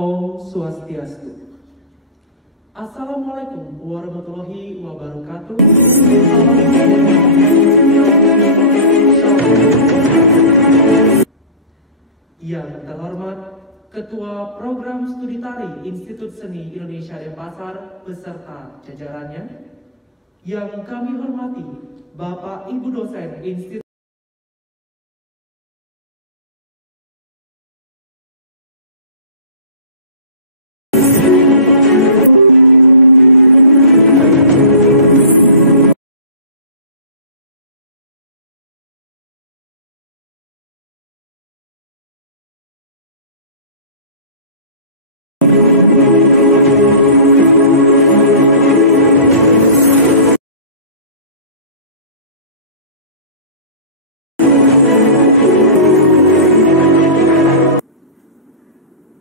Om Swastiastu. Assalamualaikum warahmatullahi wabarakatuh. Yang terhormat Ketua Program Studi Tari Institut Seni Indonesia Denpasar beserta jajarannya. Yang kami hormati Bapak Ibu dosen Institut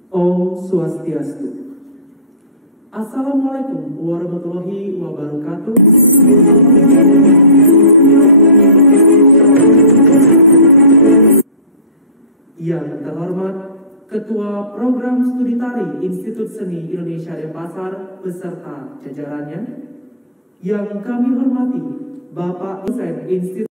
Om Swastiastu. Assalamualaikum warahmatullahi wabarakatuh. Yang terhormat Ketua Program Studi Tari Institut Seni Indonesia Denpasar beserta jajarannya. Yang kami hormati Bapak dosen Institut